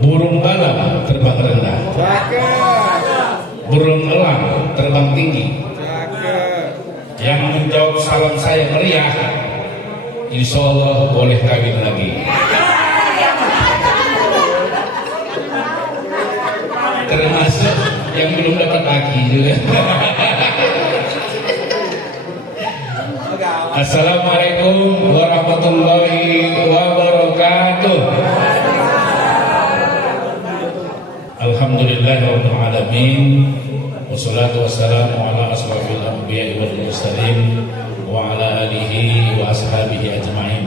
Burung bala terbang rendah. Burung elang terbang tinggi. Yang menjawab salam saya meriah, insya Allah boleh kawin lagi. Termasuk yang belum dapat laki juga. Assalamualaikum warahmatullahi wabarakatuh. Alhamdulillahirabbil alamin. Wassalatu wassalamu ala asrofil anbiya'i wal mursalin wa ala alihi wa ashabihi ajma'in.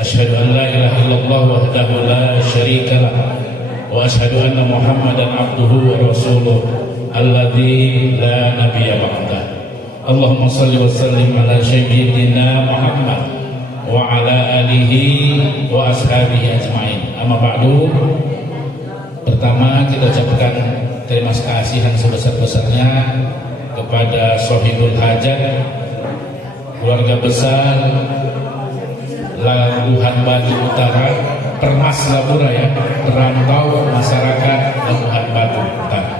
Asyhadu an la ilaha illallah wahdahu la syarika lah wa asyhadu anna Muhammadan abduhu wa rasuluh alladzi la nabiyya ba'dah. Allahumma shalli wa sallim ala sayyidina Muhammad wa ala alihi wa ashabihi ajma'in. Amma ba'du. Pertama kita ucapkan terima kasih yang sebesar-besarnya kepada Sohibul Hajat, keluarga besar Labuhan Batu Utara, Permas Labura ya, perantau masyarakat Labuhan Batu Utara.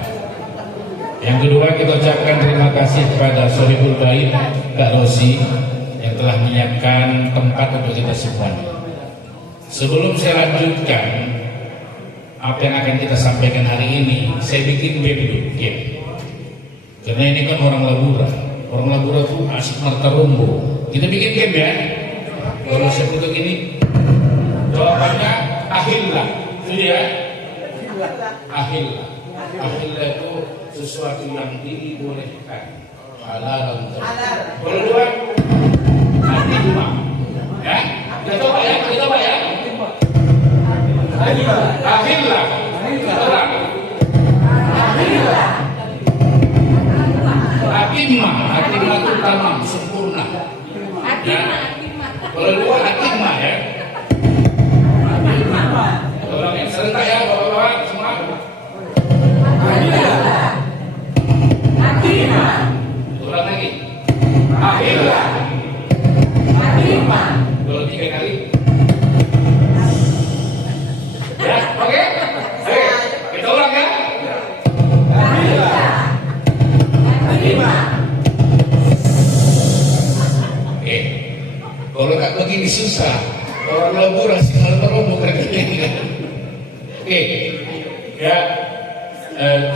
Yang kedua kita ucapkan terima kasih kepada Sohibul Bait Kak Rosi yang telah menyiapkan tempat untuk kita semua. Sebelum saya lanjutkan apa yang akan kita sampaikan hari ini, saya bikin game dulu, game. Karena ini kan orang Labura tuh asik martarumbo. Kita bikin game ya. Kalau saya butuh gini, jawabannya ahillah, itu ya. Ahillah itu sesuatu yang dibolehkan. Halal. Kalau dua, ahillah. Ya, kita coba ya. Ahillah. Atimah itu tamam, sempurna. Ya. Kalau dua atimah ya. Orang yang serentak ya, bapak-bapak semua. Atimah. Ulang lagi. Ahillah. Atimah. Kalau 3 kali. Ya, oke? Kita ulang ya. Kalau tak begini susah. Orang Labura sih malu bukan ini. Oke, ya.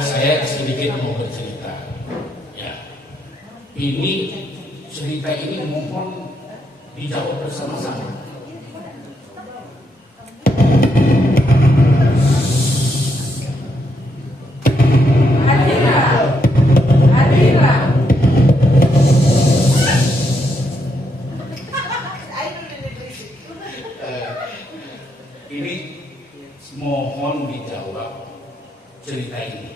Saya sedikit mau bercerita. Ya, ini cerita ini mohon dijawab bersama-sama. Ini mohon dijawab cerita ini.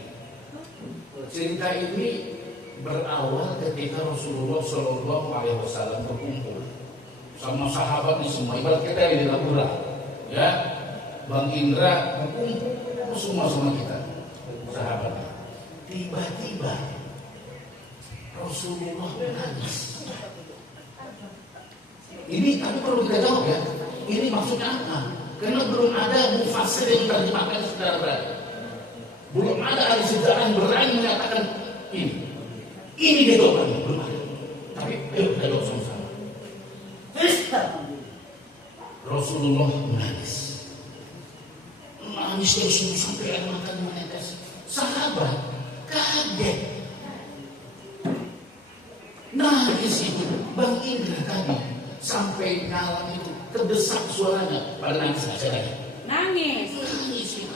Cerita ini berawal ketika Rasulullah Shallallahu Alaihi Wasallam berkumpul sama sahabatnya semua. Ibarat kita di Labura, ya, Bang Indra berkumpul semua sama kita, sahabatnya. Tiba-tiba Rasulullah menangis. Ini tapi perlu kita jawab ya. Ini maksudnya apa? Karena belum ada mufassir yang terjemahkan secara baik. Belum ada ahli sejarah yang berani menyatakan ini. Ini dia jawabannya, belum ada. Tapi ayo kita jawab sama-sama. Rasulullah menangis. Menangis terus sampai air mata menetes. Sahabat kaget. Nangis itu Bang Indra tadi sampai malam itu terdesak suaranya pada nangis saja. Nangis ya.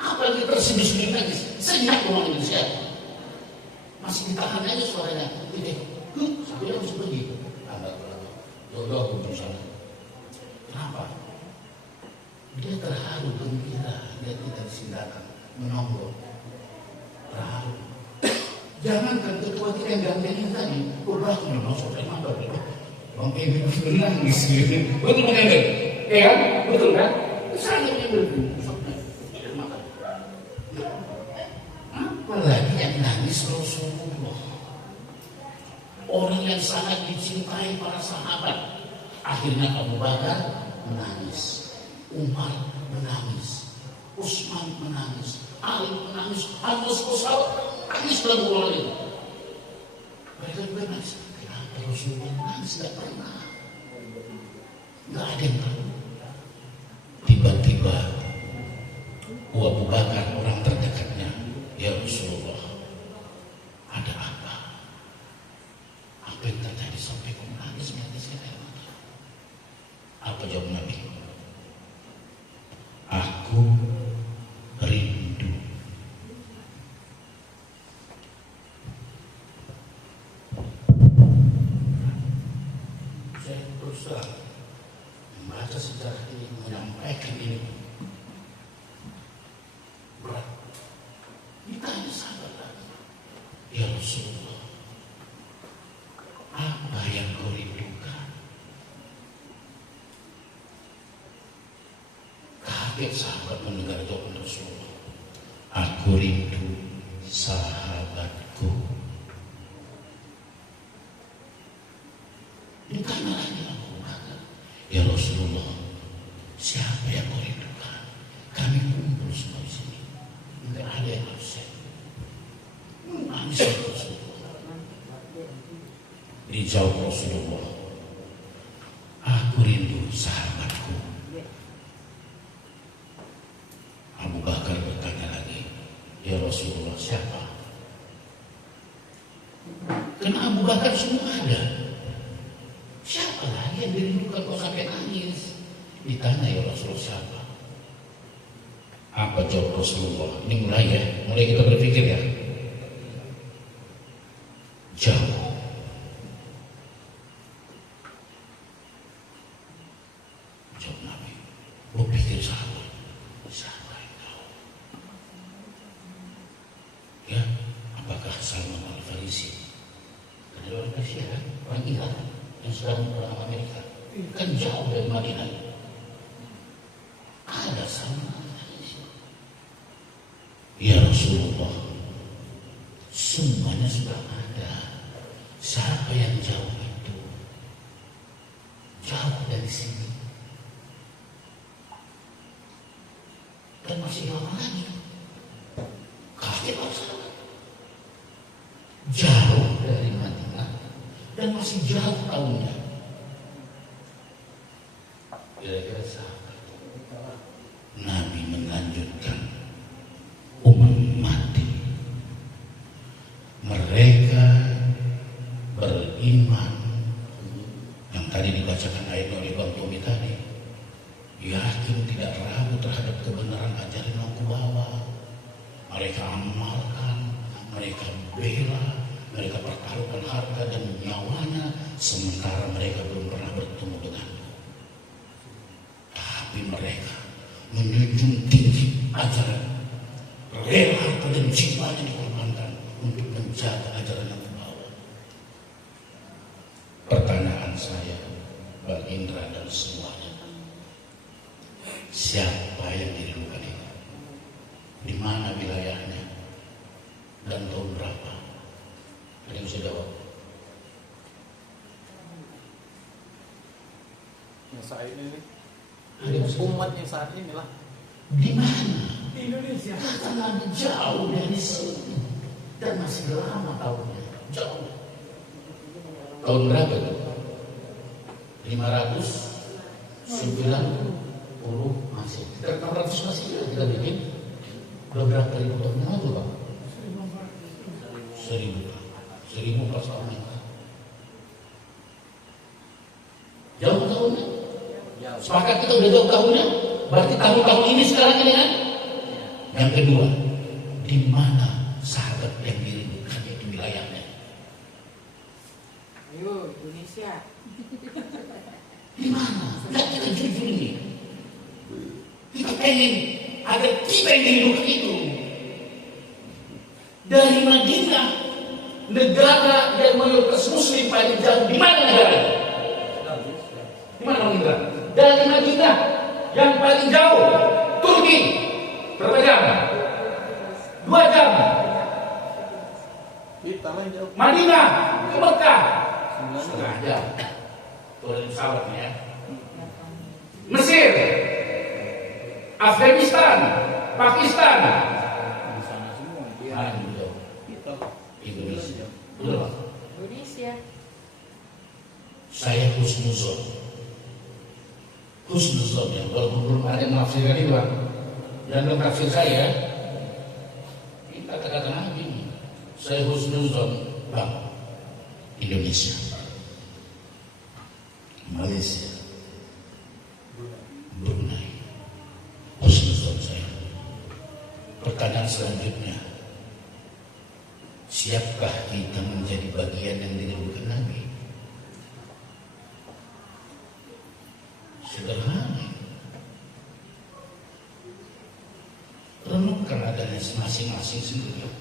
Apa yang terseduh-seduh nangis? Senyak orang Indonesia. Masih ditahan aja suaranya. Sampai harus pergi. Jodoh untuk sana. Kenapa? Dia terharu gembira lihat kita disindakan menonggol. Terharu. Jangankan ketua kita yang gantengin tadi, kurang masuk dari mata. Bang Edi menangis gitu. Betul Bang Edi? Ya kan? Betul kan? Sangat betul. Apalagi yang nangis Rasulullah, orang yang sangat dicintai para sahabat. Akhirnya Abu Bakar menangis, Umar menangis, Utsman menangis, Ali menangis, Anas menangis dalam bulan itu. Mereka juga menangis. Kenapa Rasulullah menangis? Tidak pernah. Tidak ada yang tahu. Tiba-tiba Abu Bakar, orang terdekatnya, ya Rasulullah, ada apa? Apa yang terjadi sampai kau menangis meneteskan air mata? Apa jawab Nabi? Aku rindu. Saya berusaha membaca sejarah ini, menyampaikan ini. Berat. Ditanya sahabat lagi, ya Rasulullah, apa yang kau rindukan? Kaget sahabat mendengar jawaban Rasulullah. Aku rindu sahabatku. Ditanya lagi Abu Bakar, ya Rasulullah, siapa yang kau rindukan? Kami kumpul semua di sini. Tidak ada yang absen. Menangis Rasulullah. Dijawab Rasulullah, aku rindu sahabatku. Abu Bakar bertanya lagi, ya Rasulullah, siapa? Karena Abu Bakar semua ada. Siapa lagi yang dirindukan kau sampai nangis? Ditanya, ya Rasulullah, siapa? Apa jawab Rasulullah? Ini mulai kita berpikir ya. Jauh. Jawab Nabi. Berpikir sahabat, siapa yang tahu? Ya, apakah Salman Al-Farisi? Karena orang Persia kan, orang Irak yang sedang perang Amerika. Kan jauh dari Madinah. Ada Salman Al-Farisi. Ya Rasulullah, semuanya sudah ada. Siapa yang jauh itu? Jauh dari sini. Dan masih lama lagi. Kaget sahabat. Jauh dari Madinah dan masih jauh tahunnya. Kira-kira sahabat. Nabi melanjutkan umat. Mereka beriman yang tadi dibacakan ayat oleh Bang Tommy tadi, yakin tidak ragu terhadap kebenaran ajaran yang aku bawa. Mereka amalkan, mereka bela, mereka pertaruhkan harta dan nyawanya, sementara mereka belum pernah bertemu denganku. Tapi mereka menjunjung tinggi ajaran, rela harta dan jiwanya dikorbankan untuk menjaga ajaran yang kubawa. Pertanyaan saya, Bang Indra dan semuanya, siapa yang dirindukan itu? Di mana wilayahnya? Dan tahun berapa? Ada yang bisa jawab? Yang saat ini, Umatnya saat inilah. di mana? Di Indonesia. Karena jauh dari sini dan masih lama tahunnya. Jauh. Tahun berapa itu? 590 masih. 600 masih ya, kita bikin. Berapa ribu tahun yang lalu, Pak? 1000 pas tahun yang lalu. Jauh tahunnya? Sepakat kita udah jauh tahunnya? Berarti tahun-tahun ini sekarang ini kan? Yang kedua, di mana sahabat yang dirindukan itu wilayahnya? Ayo, Indonesia. Di mana? Nah, kita jujur ini. Kita pengen agar kita yang dirindukan itu. Dari Madinah, negara yang mayoritas Muslim paling jauh, di mana negara? Di mana Bang Indra? Dari Madinah yang paling jauh, Turki, berapa jam? 2 jam. Kita lah yang jauh. Madinah ke Mekah, 9 setengah jam. Turun pesawatnya ya. Mesir, Afghanistan, Pakistan. Di sana semua. Mana beliau? Kita. Indonesia. Betul Pak? Indonesia. Saya husnuzon. Husnuzon yang walaupun belum ada yang menafsirkan itu Pak. Dan belum tafsir saya. Ini kata-kata Nabi. Saya husnuzon Bang. Indonesia. Malaysia. Brunei. Husnuzon saya. Pertanyaan selanjutnya, siapkah kita menjadi bagian yang dirindukan Nabi? Sederhana. Renungkan adanya masing-masing sendiri.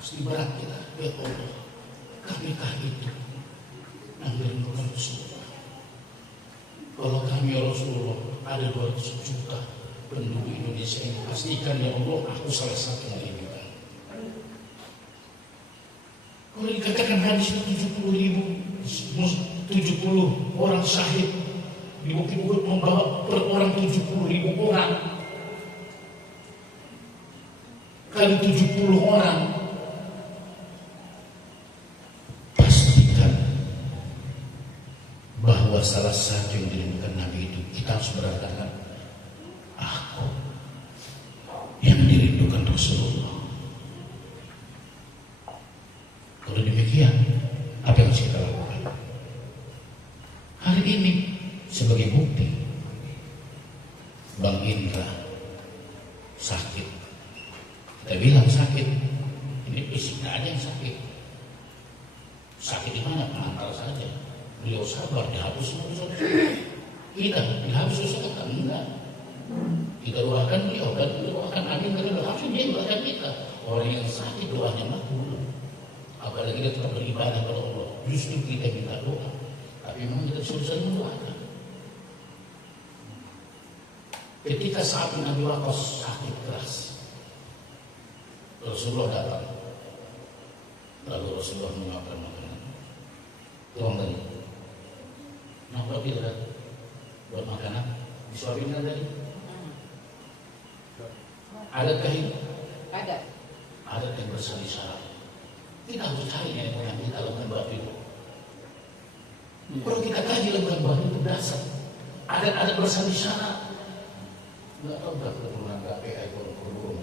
Pasti berat kita. Ya Allah, kamikah itu yang dirindukan Rasulullah? Kalau kami ya Rasulullah ada 200 juta penduduk Indonesia ini, pastikan ya Allah aku salah satu yang ini. Kalau dikatakan hadis 70 orang syahid di Bukit Uhud membawa per orang 70.000 orang, kali 70 orang, pastikan bahwa salah satu yang dirindukan Nabi itu kita harus berkatakan aku yang dirindukan Rasulullah. Kalau demikian, apa yang harus kita lakukan? Hari ini sebagai bukti, Bang Indra sakit. Kita bilang sakit, ini fisiknya ada yang sakit. Sakit di mana? Pengantar saja. Beliau sabar, dihapus semua dosa. Kita dihapus dosa kita enggak. Kita doakan beliau, dan doakan Amin, kita harusnya dia doakan kita. Orang yang sakit doanya makbul. Apalagi kita tetap beribadah kepada Allah. Justru kita minta doa, tapi memang kita susah mendoakan. Ketika saat Nabi Waqqas sakit keras, Rasulullah datang. Lalu Rasulullah mengapakan makanan. Tuang tadi. Nampak tidak buat makanan? Disuapin kan tadi? Adakah ini? Ada. Ada yang bersyarat. Kita harus cari yang moyang kita lembaran batu itu. Kalau kita kaji lembaran batu itu dasar. Adat-adat bersyarat. Enggak tahu enggak keturunan KPI burung-burung.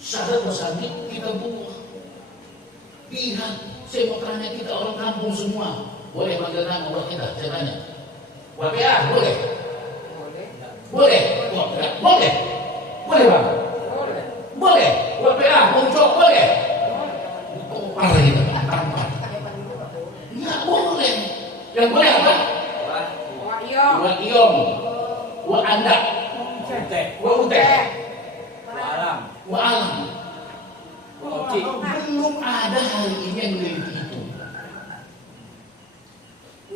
Syarat bersyarat kita buat. Lihat, saya mau tanya kita orang kampung semua. Boleh panggil nama buat kita, saya tanya. WPA, boleh? Boleh. Boleh? Boleh? Boleh Bang? Boleh. Boleh? WPA, muncul boleh? Parah kita, tampar. Nggak boleh. Yang boleh apa? Wak Iong. Wa iom, wa anda, Cetek. wa uteh, Alam. wa alam. Oke. Belum ada hari ini yang meneliti itu.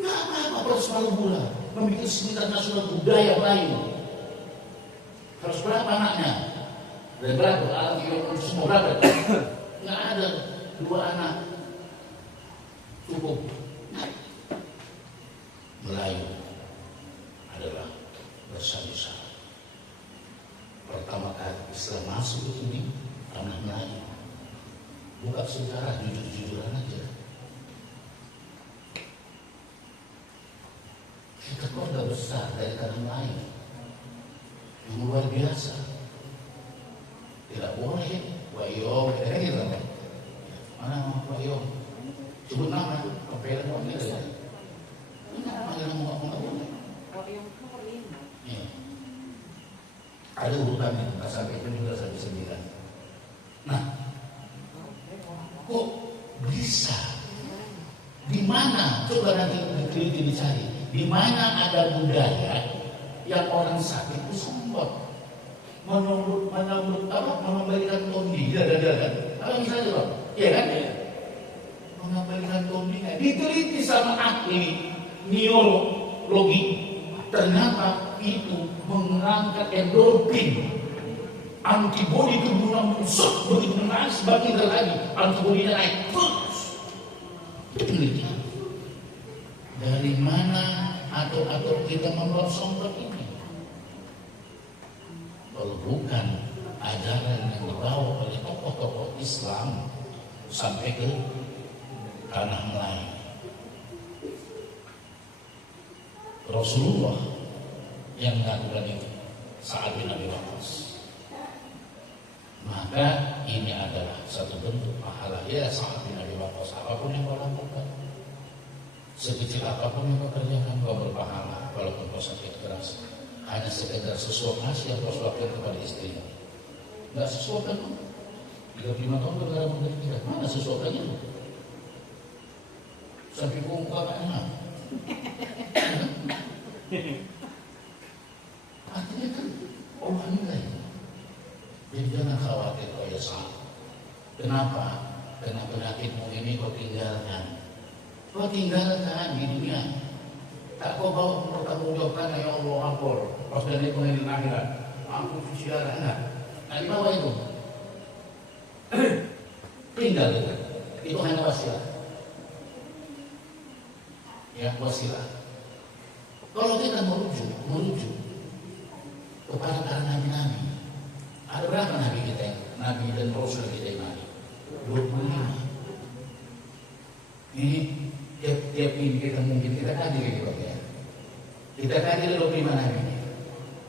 Nggak apa-apa harus selalu bulan. Membuat seminar nasional budaya lain. Harus berapa anaknya? Dan berapa? Alam iom semua berapa? Nggak ada 2 anak. Cukup. Melayu adalah bersama-sama. Pertama kali Islam masuk ke sini tanah Melayu. Bukan sejarah jujur-jujuran aja. Kita keluarga besar dari tanah Melayu yang luar biasa. Tidak boleh Wayong, kita gitu kan? Mana Wayong? Sebut nama, pempelan panggil ya. Enggak panggil nama nggak boleh. Wak Iong nomor 5. Ya. Ada urutannya, nggak sampai itu juga sampai 9. Nah, kok bisa? Di mana? Coba nanti diteliti dicari. Di mana ada budaya yang orang sakit itu sempat mengembalikan tondi, apa misalnya Bang? Iya kan? Mengembalikan tondinya. Diteliti sama ahli neurologi, ternyata itu mengangkat endorfin, antibodi tubuh musuh begitu menangis bagi lagi antibodinya naik terus. Itu penelitian. Dari mana atau kita membuat songkok ini? kalau bukan ajaran yang dibawa oleh tokoh-tokoh Islam sampai ke tanah Melayu. Rasulullah yang melakukan itu, Sa'ad bin Abi Waqqas. Maka ini adalah satu bentuk pahala ya Sa'ad bin Abi Waqqas. Apapun yang kau lakukan, sekecil apapun yang kau kerjakan, kau berpahala. Walaupun kau sakit keras, hanya sekedar sesuap nasi yang kau suapkan kepada istrinya, nggak sesuapkan 35 tahun berdarah menjadi kita, mana sesuapkannya? Sampai kau muka gak enak. Artinya kan Allah nilai. Jadi jangan khawatir kau ya Sa'ad. Kenapa? Karena penyakitmu ini kau tinggalkan. Kau tinggalkan di dunia. Tak kau bawa mempertanggungjawabkan ya Allah ampun. Pas dari pengadilan akhirat, ampun cuci darah enggak. Nah di bawah itu tinggal itu hanya wasilah. Ya wasilah. Kalau kita merujuk kepada para nabi-nabi, ada berapa nabi kita yang nabi dan rasul kita yang nabi? 25. Ini tiap ini kita mungkin kita kaji lagi Pak ya. Kita kaji 25 nabi ini,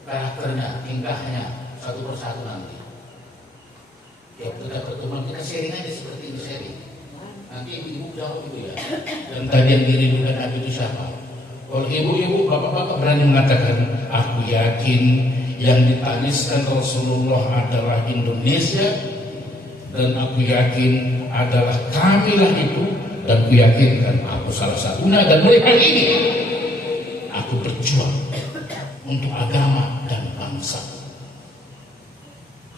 karakternya, tingkahnya satu persatu nanti. Tiap kita pertemuan kita sharing aja seperti ini sharing. Nanti ibu jawab itu ya. Dan tadi yang dirindukan nabi itu siapa? Kalau ibu-ibu, bapak-bapak berani mengatakan, aku yakin yang ditaniskan Rasulullah adalah Indonesia, dan aku yakin adalah kamilah itu, dan aku yakinkan aku salah satunya, dan mereka ini aku berjuang untuk agama dan bangsa.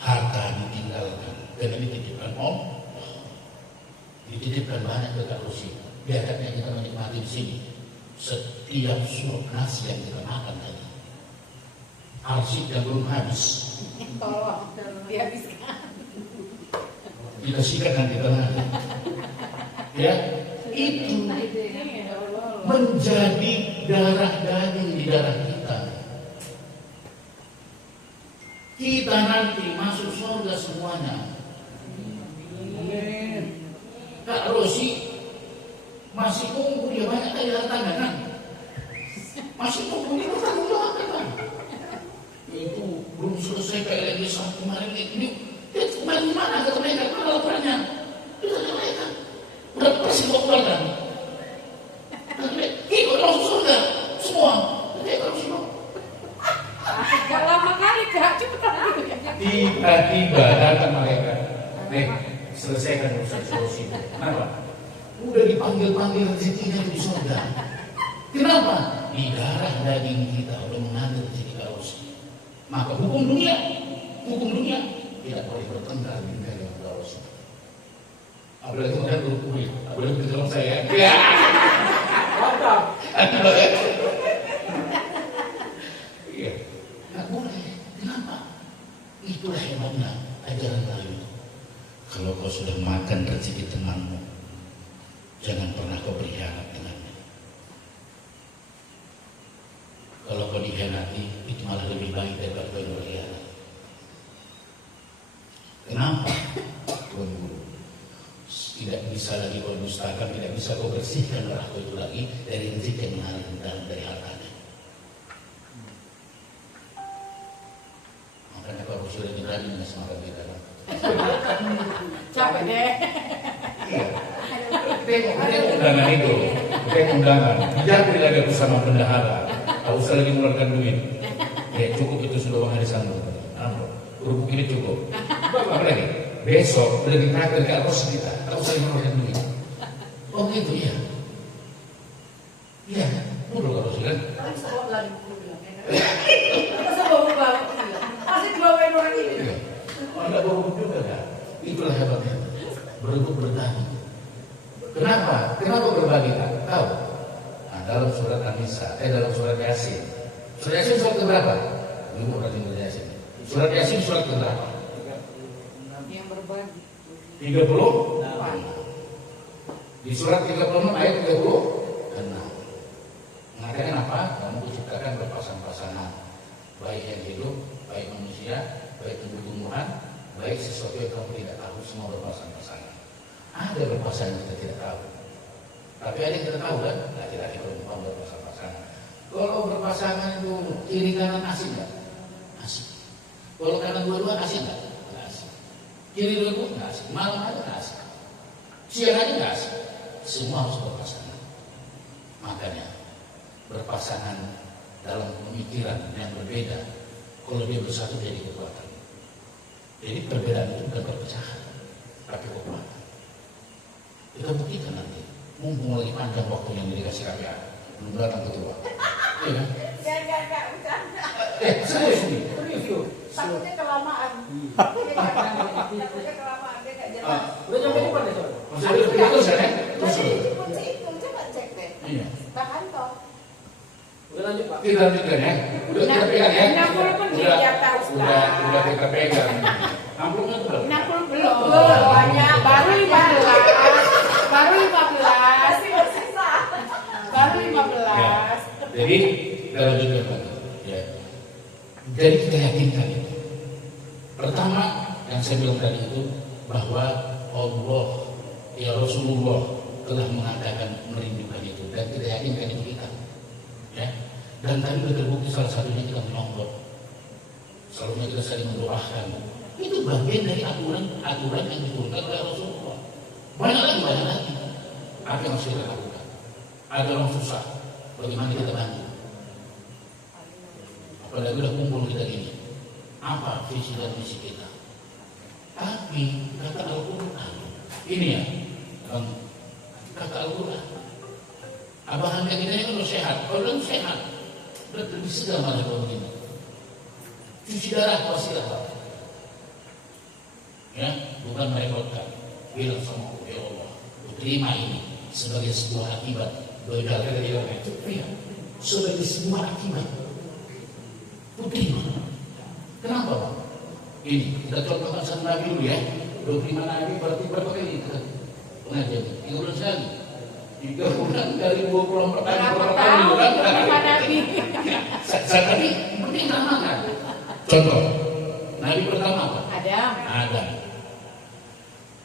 Harta ditinggalkan, dan ini dititipkan Allah, dititipkan banyak dekat Rusia. Biarkan kita menikmati di sini. Setiap suap nasi yang kita makan tadi, arsip yang belum habis, Tolong dihabiskan. kita sikat nanti tengah. Ya, itu menjadi darah daging di darah kita. Kita nanti masuk surga semuanya. Kak Rosi masih tunggu dia banyak kali hartanya kan? Masih tunggu dia bertanggung jawab kan? Itu belum selesai kayak lagi sama kemarin ini. Dia kembali mana ke mereka? Mana laporannya? Kita mereka berapa persen kau keluarkan? Ikut langsung surga semua. Jadi kalau semua. Gak lama kali Kak, cepetan gitu ya. Tiba-tiba datang mereka. Selesaikan urusan solusi. Kenapa? Udah dipanggil-panggil rezekinya di surga. Kenapa? Di darah daging kita udah mengalir rezeki Rasul. Maka hukum dunia tidak boleh bertengkar dengan Rasul. Apalagi kemudian berkulit, apalagi di dalam saya. Ya. Mantap. Iya. Nggak boleh. Kenapa? Itulah hebatnya ajaran lalu. Kalau kau sudah makan rezeki temanmu, jangan pernah kau berkhianat dengannya. Kalau kau dikhianati, itu malah lebih baik daripada kau berkhianat. Kenapa? Tuan Guru, tidak bisa lagi kau dustakan, tidak bisa kau bersihkan darah kau itu lagi dari rezeki yang mengalir dari hartanya. Makanya kau harus sudah berani dengan semangat kita. Capek deh. Iya. Kita undangan itu, kita undangan. Jangan lagi bersama bendahara. Tak usah lagi mengeluarkan duit. Ya cukup itu sudah uang hari sanggup. Kerupuk ini cukup. Apa lagi? Besok udah ditraktir ke atas kita. Tak usah lagi mengeluarkan duit. Oh gitu ya. Iya. Mulu kalau sudah. Kan sebab lagi masa bawa masih dibawain orang ini. Enggak bohong juga kan? Itulah hebatnya. Berebut bertani. Kenapa? Kenapa berbagi kan? Tahu? Nah, dalam surat An-Nisa, dalam surat Yasin. Surat Yasin surat keberapa? Ibu berarti surat Yasin. Surat Yasin surat keberapa? Yang berbagi. 30. Di surat 36 ayat 36 mengatakan apa? Kamu diciptakan berpasang-pasangan, baik yang hidup, baik manusia, semua berpasang-pasangan. Ada berpasangan kita tidak tahu. Tapi ada yang kita tahu kan, laki-laki perempuan berpasang-pasangan. Kalau berpasangan itu kiri kanan asik nggak? Asik. Kalau kanan dua-dua asik nggak? Nggak asik. Kiri dua-dua nggak asik. Malam aja nggak asik. Siang aja nggak asik. Semua harus berpasangan. Makanya berpasangan dalam pemikiran yang berbeda. Kalau dia bersatu jadi kekuatan. Jadi perbedaan itu bukan perpecahan, tapi kekuatan. Kita buktikan nanti. Mumpung lagi panjang waktu yang dikasih KPA. Belum datang ketua. Iya kan? Enggak, bercanda. Serius nih. Review. Takutnya kelamaan. Takutnya kelamaan, dia nggak jelas. Udah sampai di mana coba? Maksudnya itu terus ya? Terus. Jadi di kunci itu, coba cek deh. Iya. Pak Kanto. Udah lanjut Pak. Kita lanjutkan ya. Udah kita pegang ya. 60 pun dia tahu, Ustaz. Udah kita pegang. Amplopnya belum. 60 belum. Banyak. Baru 15. Baru 15. Masih bersisa. Baru 15. Jadi kita lanjutkan Pak. Ya. Jadi kita yakinkan itu. Pertama yang saya bilang tadi itu bahwa Allah ya Rasulullah telah mengatakan merindukan itu dan kita yakinkan itu kita. Ya. Dan tadi sudah terbukti salah satunya kita menyonggok. Selalunya kita saling mendoakan. Itu bagian dari aturan yang diturunkan oleh Rasulullah. Banyak lagi. Apa yang harus kita lakukan? Ada orang susah, bagaimana kita bantu? Apalagi udah kumpul kita gini. Apa visi dan misi kita? Tapi kata Al-Quran, ini ya, kata Al-Quran. Abang anda kita ini kalau sehat, kalau belum sehat, udah lebih segar mana kalau begini. Cuci darah pasti dapat. Ya, bukan merepotkan. Bilang sama Allah, ya Allah, ku terima ini sebagai sebuah akibat. Berdalil dari orang itu, ya, sebagai sebuah akibat. Ku terima. Kenapa Pak? Ini kita contohkan sama Nabi dulu ya. 25 Nabi berarti berapa kali kita pengajian? 3 bulan sekali. 3 bulan dari 24 kali berapa kali kan? Nabi. Saya tadi penting nama kan? Contoh. Nabi pertama apa? Adam.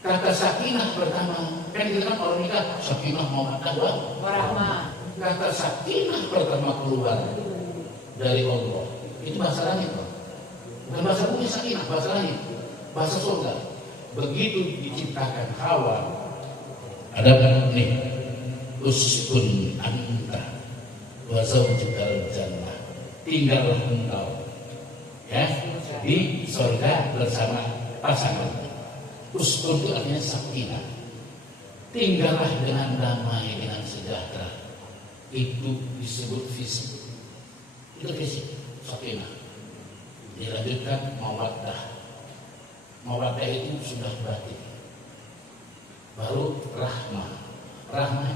Kata sakinah pertama, kan kita kan orang nikah sakinah mawaddah warahmah. Kata sakinah pertama keluar dari Allah. Itu bahasa langit Pak. Bukan bahasa bumi sakinah, bahasa langit, bahasa surga. Begitu diciptakan Hawa, ada nih uskun anta wa zaujukal jannah, tinggallah engkau ya di surga bersama pasangan. Uskun itu artinya sakinah, tinggallah dengan damai, dengan sejahtera. Itu disebut visi. Itu visi sakinah. Dilanjutkan mawaddah. Mawaddah itu sudah batin. Baru rahmah. Rahmah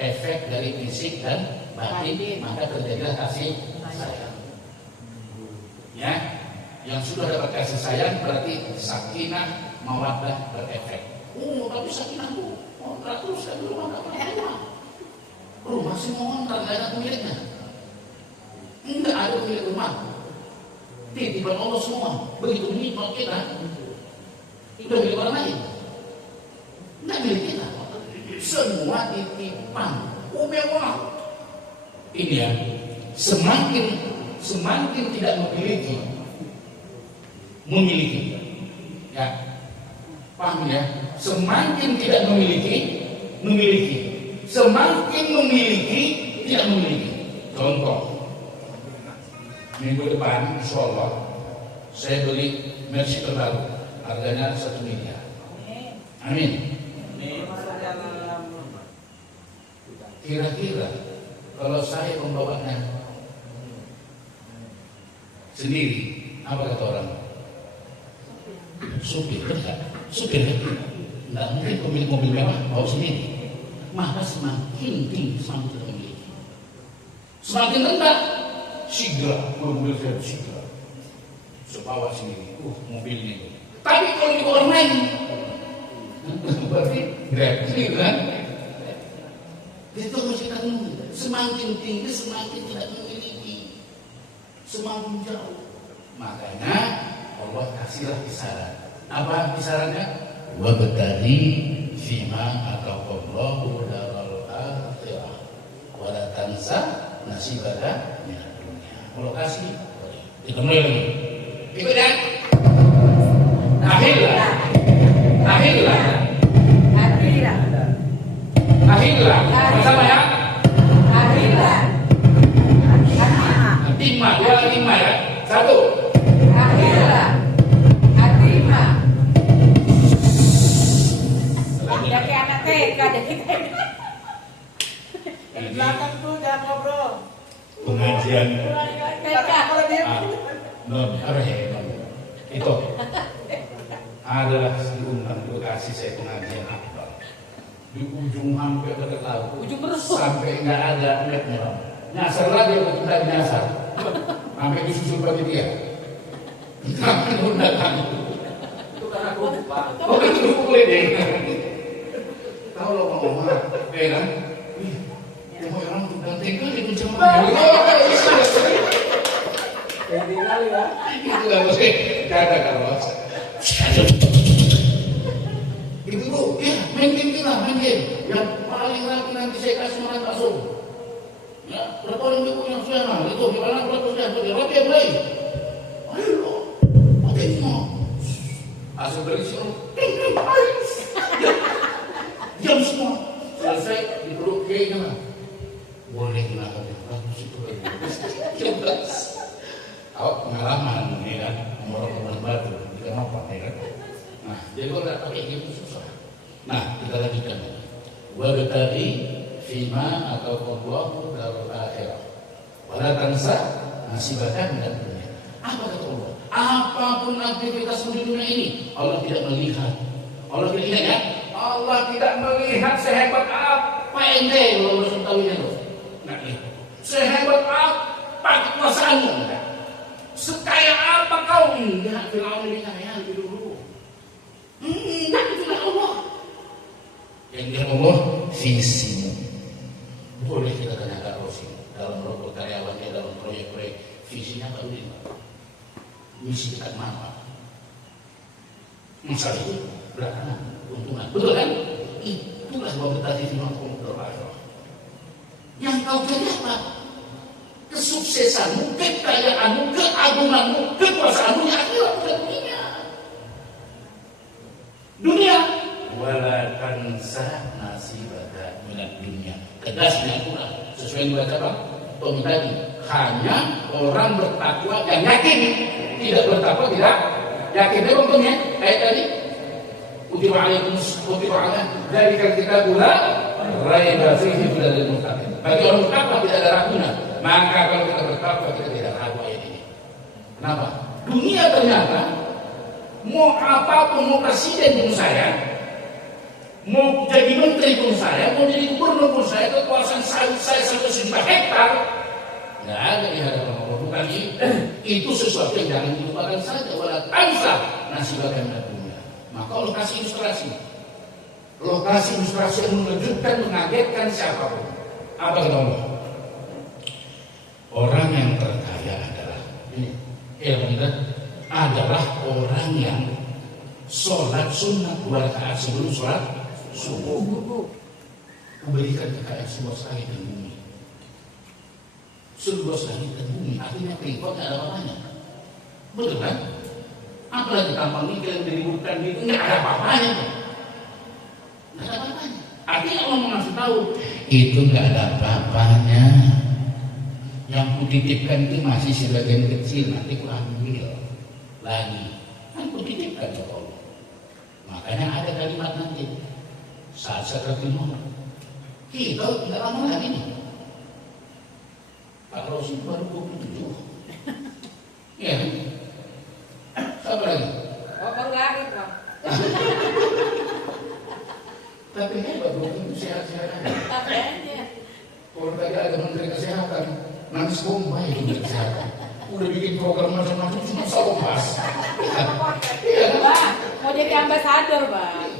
efek dari fisik dan batin, maka terjadilah kasih sayang. Ya, yang sudah dapat kasih sayang berarti sakinah mawaddah berefek. Tapi sakinah itu kontrak terus kan di rumah, rumah semua kontrak, nggak ada pemiliknya. Enggak ada pemilik rumah. Titipan Allah semua. Begitu nikmat kita, itu milik orang lain. Enggak milik kita. Semua titipan. Mewah. Ini ya. Semakin tidak memiliki. Ya. Paham ya? Semakin tidak memiliki. Semakin memiliki, tidak memiliki. Contoh. Minggu depan, insya Allah, saya beli Mercy terbaru, harganya 1 miliar. Amin. Kira-kira kalau saya membawanya sendiri, apa kata orang? Supir, kan? Supir, nggak mungkin pemilik mobil mewah bawa sendiri. Maka semakin tinggi, semakin tidak memiliki. Semakin rendah, Sigra, mobil saya Sigra, sebawa sendiri, mobilnya itu. Tapi kalau di orang lain, berarti Grab, kan? Itu harus kita tunggu. Semakin tinggi, semakin tidak memiliki, semakin jauh. Makanya Allah kasihlah kisaran. Apa kisarannya? wabtaghi fima ataqallahu daral akhirah wa la tansa nasibaka minad dunya. Kalau kasih dikembali lagi. Ikut ya. Akhirlah. Bersama ya. Lima, dua lima ya. Satu. Ya kayak anak TK jadi Ini belakang tuh jangan ngobrol. pengajian TK kalau dia non apa ya itu adalah diundang di Bekasi saya pengajian akbar di ujung hampir dekat laut ujung terus sampai nggak ada netnya nyasar lagi waktu kita nyasar sampai disusul panitia kami undangan Itu karena aku lupa. oh itu boleh deh tahu lo ngomong kan yang mau orang tukang tinggal itu cuma Jadi kali ya. itu nggak boleh kata kalau ibu ya main game yang paling rapi nanti saya kasih makan bakso ya berapa orang ibu yang sudah nah itu gimana berapa sudah rapi yang lain ayo oke mau asal beri semua jam semua selesai dipeluk kayaknya boleh gunakan yang bagus itu bagus awak pengalaman ya kan orang batu di kenapa ya kan nah jadi kalau tak pakai gitu susah nah kita lanjutkan wabtaghi fima ataqallahu daral akhirah wala tansa nasibaka minad dunya. Apa kata Allah? Apapun aktivitas di dunia ini Allah tidak melihat. Allah tidak lihat ya. Allah tidak melihat sehebat apa ente lo tahunya lo. Nggak lihat. Sehebat apa kekuasaanmu enggak. Sekaya apa kau enggak. Fir'aun lebih kaya lebih dulu. Enggak itu Allah. Yang dia Allah visimu. Boleh kita tanyakan Rosi dalam rokok karyawannya dalam proyek-proyek visinya tahu di mana? Misi kita mana? Masa itu berapa keuntungan? Betul kan? Itulah sebab kita di firman Allah. Yang kau cari apa? Kesuksesanmu, kekayaanmu, keagunganmu, kekuasaanmu yang akhirat bukan dunia. Dunia wala tansa nasibaka minad dunya. Tegasnya itulah sesuai yang dibaca Bang Tommy tadi. Hanya orang bertakwa yang yakin, tidak bertakwa tidak yakin. Dia Bang Tommy ayat tadi. Kutiba alaikum dari kita pula raiba fihi hudal muttaqin. Bagi orang bertakwa tidak ada ragunya. Maka kalau kita bertakwa kita tidak ragu ayat ini. Kenapa? Dunia ternyata mau apapun, mau presiden pun saya, mau jadi menteri pun saya, mau jadi gubernur pun saya, kekuasaan saya 1 juta hektar, nggak ada di hadapan Allah. Bukan itu sesuatu yang jangan dilupakan saja. Wala tansa nasibaka minad dunya. Maka lokasi ilustrasi yang mengejutkan, mengagetkan siapapun. Apa kata Allah? Orang yang terkaya adalah ini, adalah orang yang sholat sunnah 2 rakaat sebelum sholat subuh. Memberikan kekayaan seluas langit dan bumi. Seluas langit dan bumi, artinya pengikutnya ada apa-apanya. Betul kan? Apalagi tampang nikel yang diributkan itu nggak ada apa-apanya. Nggak ada apa-apanya. Artinya Allah mengasih tahu itu nggak ada apa-apanya. Yang kutitipkan itu masih sebagian kecil, nanti ku ambil lagi. Kan kutitipkan ya Allah. Makanya ada kalimat nanti saat sakratul maut. Kita tidak lama lagi nih. Pak Rosi baru 27. Iya. Siapa lagi? Oh, baru lari, Bang. Tapi hebat, belum sehat-sehat aja. Tapi aja. Kalau tadi ada menteri kesehatan, nangis Bombay menteri kesehatan. Udah bikin program macam-macam cuma selalu pas. Iya. Bang, mau jadi ambasador, Bang.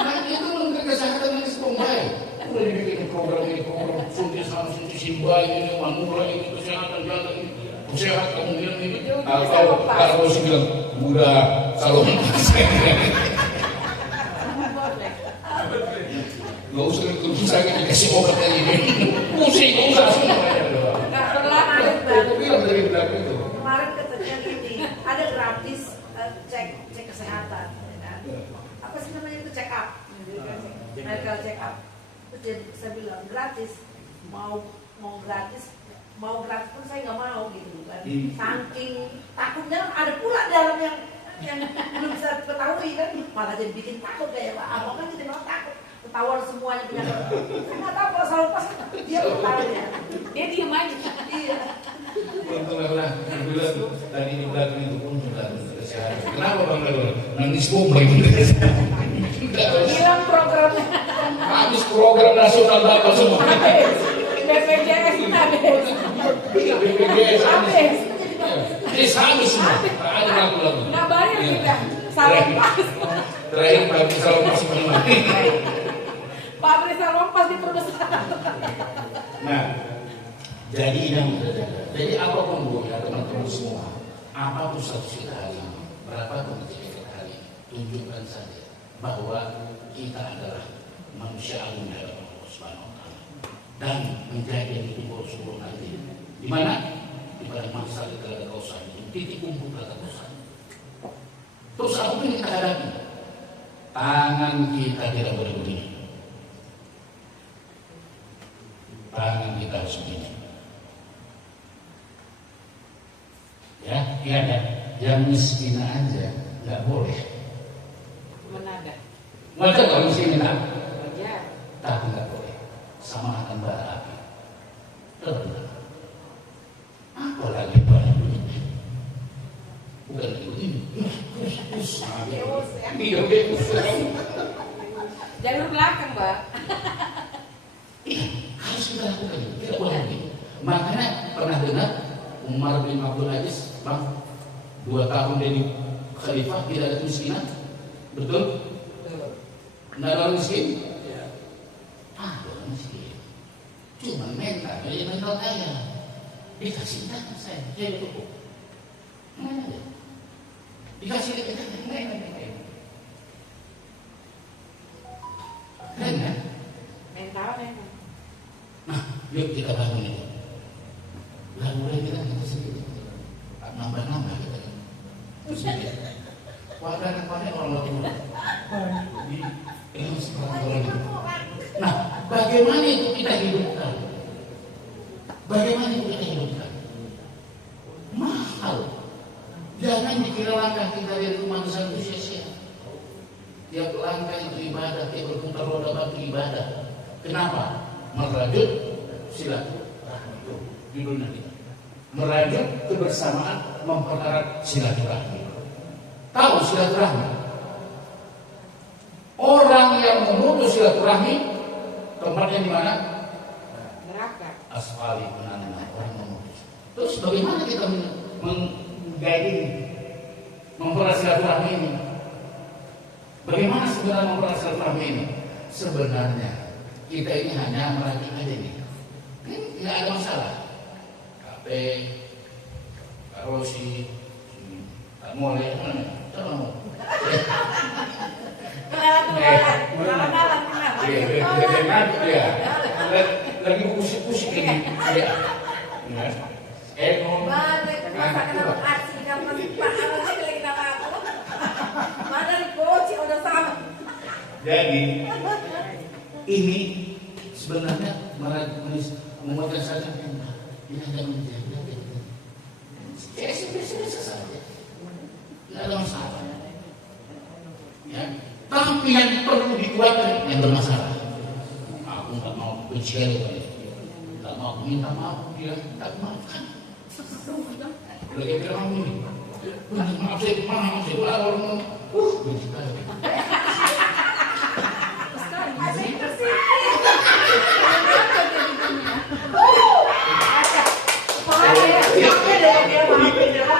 Nah itu menteri kesehatan nangis Bombay. Udah dibikin program ini, program suntik sana, suntik simbai ini, manula ini, kesehatan jaga ini. Sehat kamu bilang ini. Kalau sih bilang, udah selalu pas. Nggak usah saya dikasih obat kayak gini. Pusing, nggak usah semua. Nggak pernah Bang. Aku bilang dari belakang itu. Kemarin katanya gini, ada gratis cek kesehatan, ya kan? Apa sih namanya itu check up, medical check up. Terus saya bilang gratis, mau gratis pun saya nggak mau gitu kan. Saking takutnya ada pula dalam yang belum bisa ketahui kan, malah jadi bikin takut kayak Pak Ahok kan jadi malah takut. Ketahuan semuanya penyakit. Saya nggak tahu kalau selalu pas dia ketahuan ya. Dia diem aja. Iya. Untunglah bilang tadi di belakang itu pun sudah kesehatan. Kenapa Bang Lelur? Nangis bombay. Bilang programnya. Habis program nasional Bapak semua. BPJS habis. Iya BPJS Habis. habis semua. Ada lagu-lagu. Nggak bayar kita. Salah pas. Terakhir Pak Rizal masih menang. Pak Rizal pas diperbesar. Nah, jadi apapun Bu ya teman-teman semua, apapun status kita hari ini, berapapun kita hari ini, tunjukkan saja bahwa kita adalah manusia agung di hadapan Allah Subhanahu wa taala dan menjadi yang ditunggu sebelum nanti. Di mana? Di pada masa telaga kausan itu, titik kumpul telaga kausan. Terus apa yang kita hadapi? Tangan kita tidak boleh begini. Tangan kita harus begini. Ya, yang miskin aja nggak boleh. Menada. Wajar kalau miskin minta, Wajar. tapi nggak boleh. Sama akan bara api. Terbenam. Apalagi bara duit. Bukan begini. Iya, Jalur belakang, Mbak. iya, harus kita lakukan itu. Tidak boleh begini. Makanya pernah dengar Umar bin Abdul Aziz, Bang, 2 tahun jadi khalifah tidak ada kemiskinan, betul? Tidak ada orang miskin? Ada orang miskin. Cuma mental, jadi mental kaya. Dikasih tangan saya cukup. Mana ada? Dikasih kita, keren kan? Mental. Nah, yuk kita bangun itu. Mulai kita sendiri. Nambah kita. Sedikit. Kadang orang tua. Nah, bagaimana itu kita hidupkan? Mahal. Jangan dikira langkah kita dari rumah besar itu sia-sia. Tiap langkah itu ibadah, tiap berputar roda batu ibadah. Kenapa? Merajut silaturahmi itu judulnya kita. Merajut kebersamaan, mempererat silaturahmi. Tahu silaturahmi? Orang yang memutus silaturahmi tempatnya di mana? Neraka. Asfali penanam orang memutus. Terus bagaimana kita mengguiding, mempererat silaturahmi ini? Bagaimana sebenarnya mempererat silaturahmi ini? Sebenarnya kita ini hanya merajut aja nih. Nggak ada masalah. KP, kalau si tak mulai mana? Coba mau. Kenalan. Iya. Lagi pusing-pusing ini. Iya. Masa kenapa aksi kamu masih paham lagi nama aku? Mana nih coach udah sama. Jadi ini sebenarnya membuatkan saja ini hanya menjaga biasa saja, tidak ada masalah. Ya, tapi yang perlu dikuatkan yang bermasalah. Aku nggak mau bicara, nggak mau minta maaf dia, tak maafkan. Lagi bilang ini, maaf saya orang benci kali.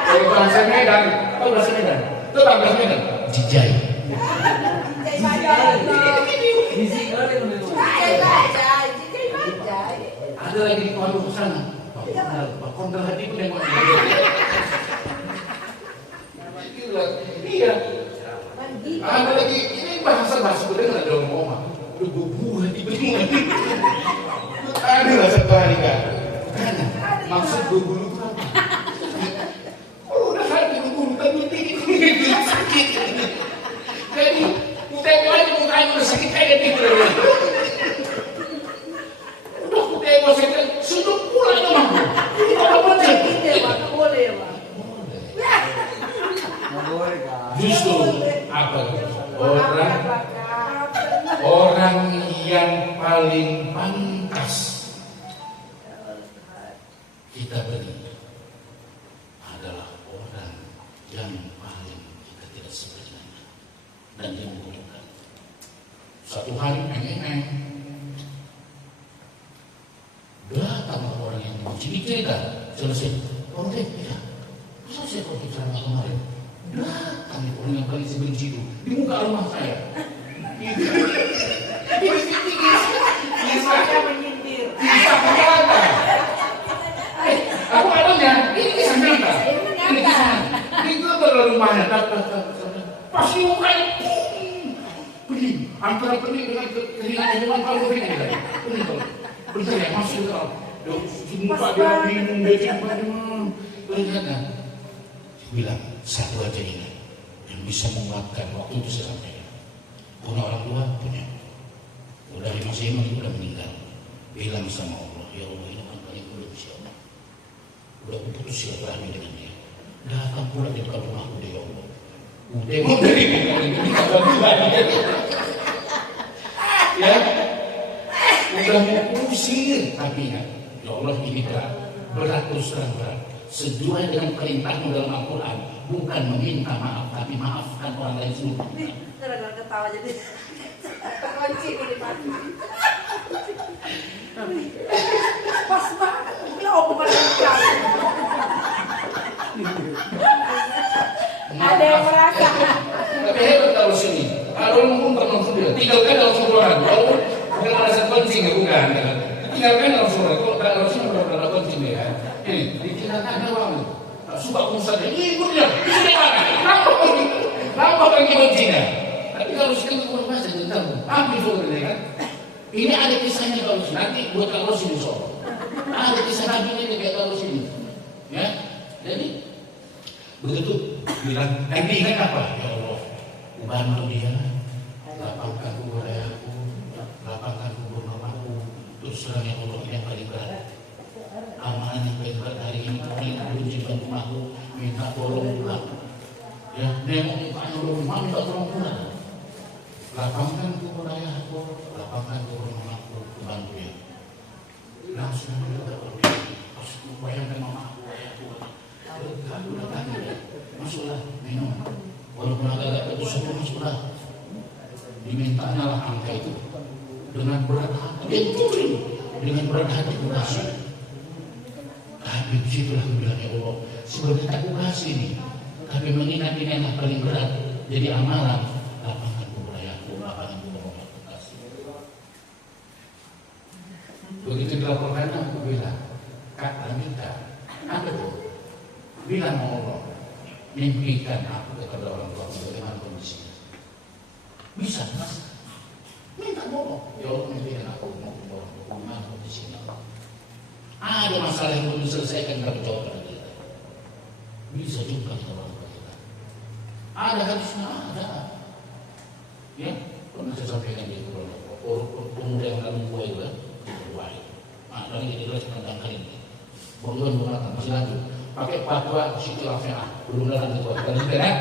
Kalau bahasa Medan, apa bahasa Medan? Itu bahasa Medan. Jijai. Ada lagi di kawan ke sana. Pak Kondal hati pun nengok. Iya. Ada lagi ini bahasa benar ada ngomong. buah di benua. Ada lah satu hari kan. Maksud berbulu itu apa? Oh, udah hati berbulu tapi tidak sakit. Jadi tengok aja mukanya udah sakit kayak gitu. Udah tengok saya sudah pulang emang. Kalau boleh, Boleh ya Pak. Nggak boleh kan? justru apa tuh? Orang yang paling pantas kita beri adalah orang yang paling kita tidak suka dan yang membutuhkan. Satu hari datang orang yang dimuji cerita selesai. Oh deh, ya, masa saya pakai celana kemarin? Datang orang yang paling saya benci itu di muka rumah saya. Saya menyindir. Aku adanya, ini kisah nyata. Ini kisah. Itu terlalu banyak. Pasti mukanya pening. Antara pening dengan kehilangan dengan kalau pening. Pening kalau. Benar ya, masih kalau. Muka dia bingung, dia cuma lihat kan. Bilang satu aja ingat yang bisa menguatkan waktu itu saya sampaikan. Punya orang tua punya. Udah masih emang udah meninggal. Bilang sama Allah, ya Allah ini kan paling belum siapa. Udah aku putus silaturahmi dengan dia. Datang pula di depan rumahku dia, ya Allah. Udah mau dari ini ya. Udah mau usir tapi ya Allah ini berat terus terang berat. Sesuai dengan perintahmu dalam Al-Quran, bukan meminta maaf tapi maafkan orang lain semua. Gara-gara ketawa jadi terkunci di mati. Pas banget, bilang omongan kali. Ada yang merasa. Tapi hebat kalau sini. Kalau pun pernah sudah tinggalkan dalam surat. Kalau bukan merasa penting bukan. Tinggalkan dalam surat. Kalau sini berapa penting ya? Ini ditinggalkan dalam. Suka pusat ini ikutnya. Ini mana? Kenapa bagi pentingnya? Tapi kalau sekarang kurang bahasa tentang ambil sumbernya kan. Ini ada kisahnya kalau nanti buat kalau sini soal. Ada kisah Nabi ini kayak kalau sini. Ya, jadi begitu bilang, ingat apa? Ya Allah, bantu dia, lapangkan kubur ayahku, lapangkan kubur mamaku, terus terang ya Allah yang paling berat. Amalan yang paling berat hari ini, ini kunci bantu aku, minta tolong pulang. Ya, nengok mukanya rumah, minta tolong pulang. Lapangkan kubur ayahku, lapangkan kubur mamaku, bantu dia. Langsung dia bayangkan mamaku, ayahku. Udah tanya ya, masuklah minum. Walaupun agak-agak ketusuk masuklah. Dimintanya lah angka itu dengan berat hati. Dengan berat hati aku kasih. Tapi disitulah aku bilang ya Allah, sebenarnya aku kasih nih. Tapi mengingat ini yang paling berat. Jadi amalan. Lapangkan kubur ayahku, lapangkan kubur ayahku kasih. Begitu dilaporkan aku bilang, Kak minta, apa tuh? Bilang Allah, mimpikan aku kepada orang tua bagaimana kondisinya. Bisa mas? Minta Allah, ya Allah mimpikan aku mau ke orang tua bagaimana kondisinya. Ada masalah yang belum diselesaikan tapi jawab pada kita. Bisa juga kita orang tua kita. Ada hadisnya ada. Ya, pernah saya sampaikan di pemuda yang dalam buah itu kan, buah itu. Nah, lagi jadi jelas tentang kali ini. Bagaimana mengatakan masih lanjut. Pakai fatwa Siti Rafi'ah belum dalam itu lanjut ya.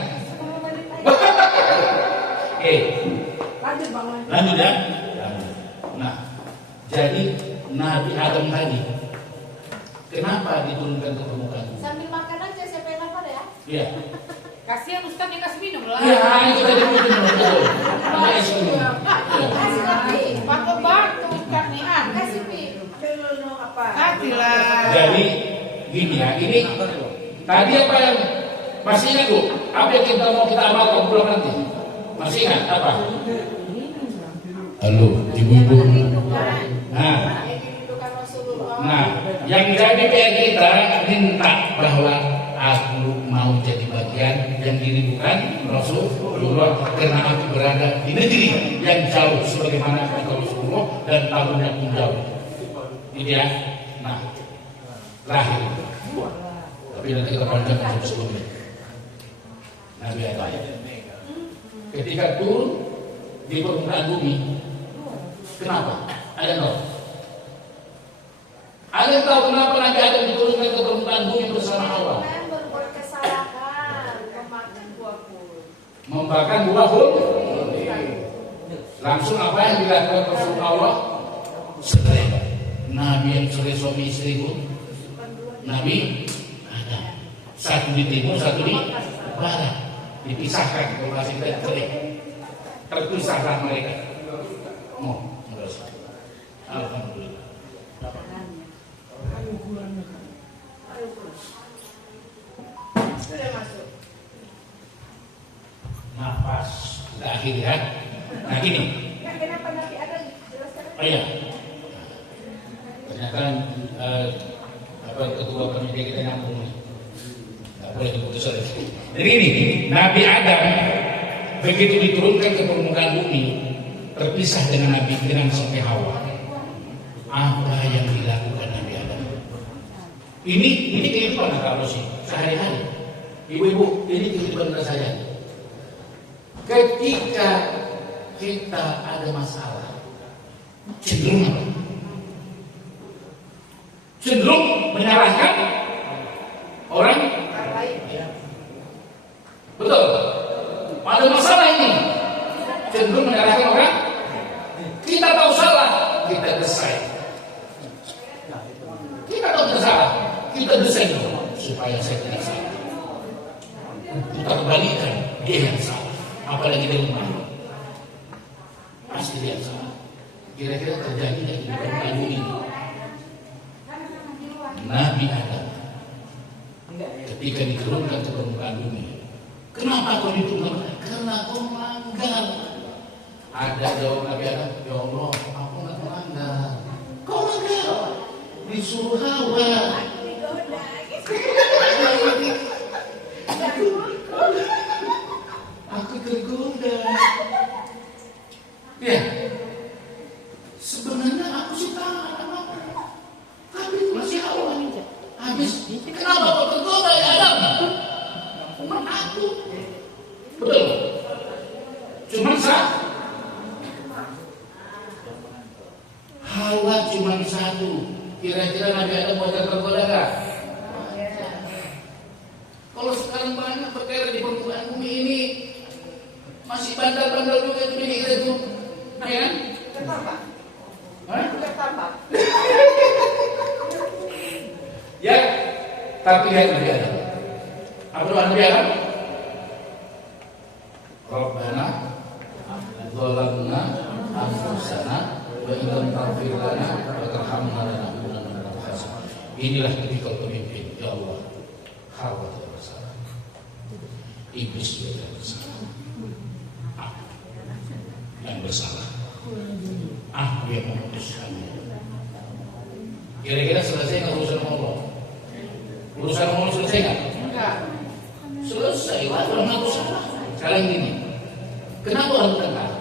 Lanjut ya. Nah, jadi Nabi Adam tadi kenapa diturunkan ke permukaan? Sambil makan aja siapa yang lapar ya? Iya. Kasihan Ustaz dikasih minum lah. Iya, itu tadi minum. Kasih kopi. Pakai batu Ustaz nih Kasih minum. Minum apa? Kasihlah. Jadi gini ya, ini tadi apa yang masih ingat Bu? Apa yang kita mau kita amalkan pulang nanti? Masih ingat apa? Halo, ibu-ibu. Nah, yang jadi PR kita minta bahwa aku mau jadi bagian yang dirindukan Rasulullah, karena aku berada di negeri yang jauh sebagaimana kata Rasulullah dan tahunnya pun jauh. Ini dia. Nah, lahir. Tapi nanti kita panjangkan sebelumnya. Nabi Adam ketika turun di permukaan bumi, kenapa? Ada tahu? Ada tahu kenapa Nabi Adam diturunkan ke permukaan bumi bersama Hawa? Berbuat kesalahan, memakan buah pun. Membakar buah pun. Langsung apa yang dilakukan Rasulullah? Cerai. Nabi yang cerai suami istri pun. Nabi ada. Satu di timur, satu di barat. Dipisahkan kalau masih tidak cerai. Terpisahlah mereka. Oh, alhamdulillah. Sudah masuk. Nafas sudah akhir ya. Nah gini. Kenapa Nabi Adam jelaskan? Oh iya. Ternyata ketua panitia kita nyambung nih. Nggak boleh diputus oleh. Jadi gini, Nabi Adam begitu diturunkan ke permukaan bumi, terpisah dengan Nabi dengan sampai Hawa. Apa yang dilakukan Nabi Adam? Ini kehidupan kalau sih sehari-hari. Ibu-ibu, ini kehidupan saya. Ketika kita ada masalah, cenderung apa? Cenderung menyalahkan orang lain. Betul. Ada masalah ini, cenderung menyalahkan orang. Kita tahu salah, kita desai. Kita tahu salah, kita desai supaya saya tidak salah. Kita kembalikan dia yang salah. Apalagi di rumah, pasti dia yang salah. Kira-kira terjadi di permukaan bumi ini. Nabi Adam ketika diturunkan ke permukaan bumi, kenapa kau diturunkan? Karena kau melanggar. Ada jawab Nabi Adam, ya Allah, aku nggak melanggar. Kau melanggar, disuruh Hawa. Aku tergoda. Ya, sebenarnya aku suka sama kamu, tapi masih Hawa. Habis, kenapa kau tergoda ya Adam? Cuma aku. Betul. Cuma Hawa cuma satu. Kira-kira Nabi Adam mau tergoda gak? Kalau sekarang banyak perkara di permukaan bumi ini masih bandel-bandel juga itu ini itu, ya kan? Tertampak. Hah? Tertampak. Ya, tapi lihat Nabi Adam. Apa doa Nabi Adam? Rabbana zalamna anfusana wa illam taghfir lana wa tarhamna lanakunanna minal khasirin. Inilah tipikal pemimpin, ya Allah. Hawa tidak bersalah, iblis juga tidak bersalah. Aku yang bersalah. Aku yang memutuskannya. Kira-kira selesai nggak urusan Allah? Urusan Allah selesai nggak? Enggak. Selesai. Orang aku salah. Sekarang gini, kenapa orang tengah?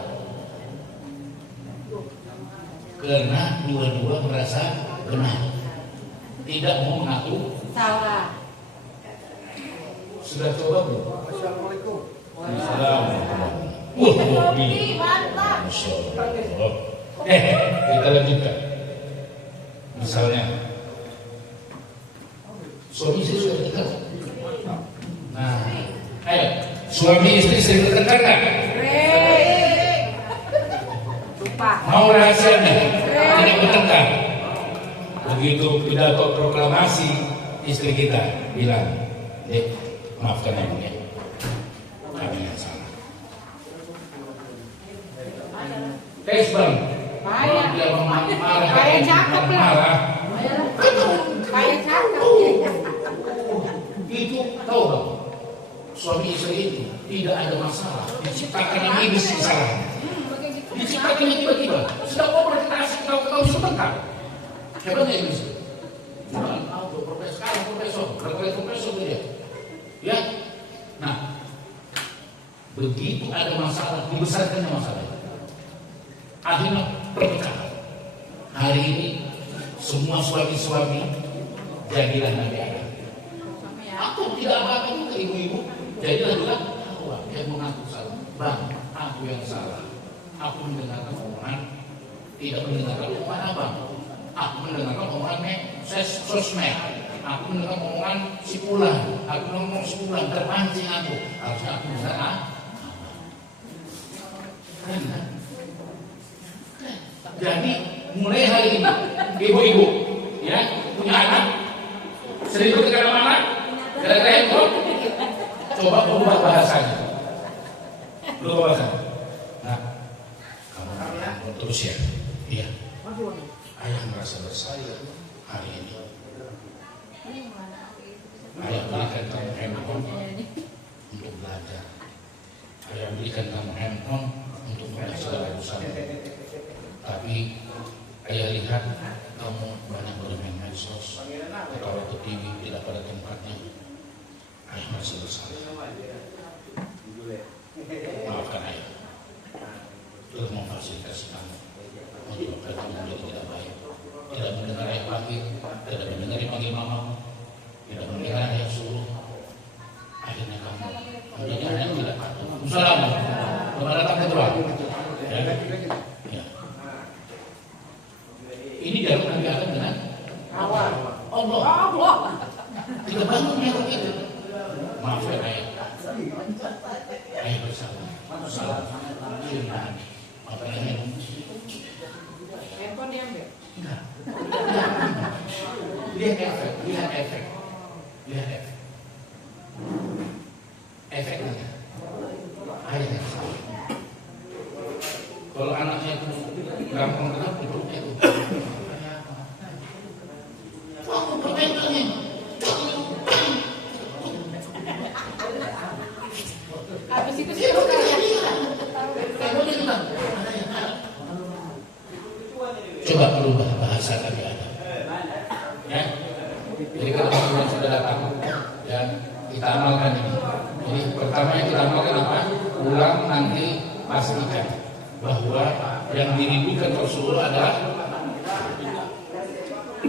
Karena dua-dua merasa benar, tidak mau mengaku Salah. Sudah coba belum? Assalamualaikum. Assalamualaikum. Hobi. Mantap. Masya Allah. Kita lanjutkan. Misalnya, suami istri sudah bertengkar. Nah, ayo, suami istri sering bertengkar nggak? Sumpah. Mau rahasianya? Tidak bertengkar. Begitu pidato proklamasi, istri kita bilang, Dek, maafkan aku ya, kami yang salah. Tes bang, Kayak dia marah, Kayak cakep lah. marah. Kayak cakep. Itu tahu bang, suami istri itu tidak ada masalah, diciptakan yang iblis kesalahan. Diciptakan yang tiba-tiba, sudah ngobrol kita asik tahu sebentar. Hebatnya iblis. Profesor dia. Ya. Nah, Begitu ada masalah, dibesarkan masalah. Akhirnya perpecahan. Hari ini semua suami-suami jadilah Nabi Adam. Aku tidak apa-apa juga ibu-ibu. Jadilah juga Hawa yang mengaku salah. Bang, aku yang salah. Aku mendengarkan omongan, tidak mendengarkan omongan abang. Aku mendengarkan omongan sosmed. Aku mendengarkan omongan si Pulang. Aku ngomong si Pulang, terpancing aku. Harusnya aku bisa Jadi mulai hari ini ibu-ibu ya punya anak sering ke mana gara-gara handphone, coba ubah bahasanya. Berubah bahasanya. Nah, kamu terus ya. Iya. Ayah merasa bersalah hari ini. Ayah berikan kamu handphone untuk belajar. Ayah berikan kamu handphone untuk belajar urusan. Tapi ayah lihat kamu banyak bermain medsos atau ke TV tidak pada tempatnya. Ayah masih bersalah. Maafkan ayah. Terus memfasilitasi kamu untuk kamu menjadi tidak baik. Tidak mendengar ayah panggil, tidak mendengar dipanggil mama, tidak mendengar ayah suruh. Akhirnya kamu menjadi anak yang tidak patuh. Assalamualaikum. Selamat datang ke Tuhan. Ya. Ini dialog Nabi Adam dengan Allah. Tidak bangun dialog itu. Maaf ya ayah. Ayah bersalah. Salah. Apa yang Handphone diambil. enggak. Lihat efek. Efeknya. Ayahnya salah. Kalau anaknya itu gampang kenapa hidupnya itu. Kamu pertanyaan. Habis itu sih Coba berubah bahasa Nabi Adam. Ya. Jadi kalau teman sudah datang dan kita amalkan ini. Jadi pertama yang kita amalkan apa? Ulang nanti pastikan bahwa yang dirindukan Rasulullah adalah,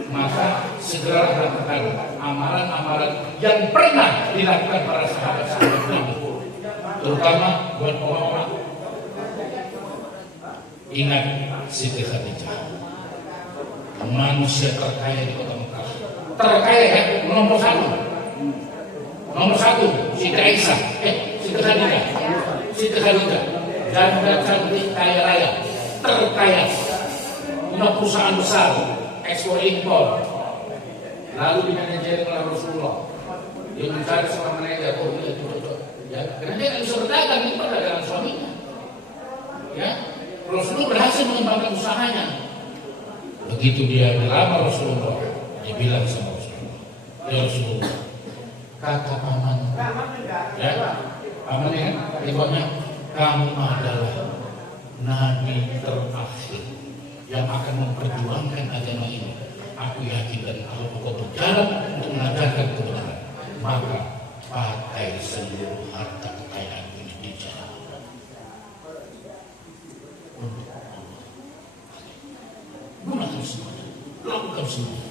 maka segera lakukan amalan-amalan yang pernah dilakukan para sahabat-sahabat Nabi, terutama buat orang-orang. Ingat Siti Khadijah, manusia terkaya di kota Mekah, terkaya ya, nomor satu Siti Aisyah, Siti Khadijah, dan cantik, kaya raya, terkaya, punya perusahaan besar, ekspor impor, lalu dimanajeri oleh Rasulullah. Dia mencari seorang manajer, oh dia cocok, ya, karena dia nggak bisa berdagang, ini perdagangan suaminya, ya. Rasulullah berhasil mengembangkan usahanya. Begitu dia melamar Rasulullah, dia bilang sama Rasulullah, ya Rasulullah, kata paman, ya, paman ya, ibunya, kamu adalah nabi terakhir yang akan memperjuangkan agama ini. Aku yakin dan kalau engkau berjalan untuk mengajarkan kebenaran, maka pakai seluruh harta kekayaan ini di jalan untuk Allah. Gunakan semuanya, lakukan semua.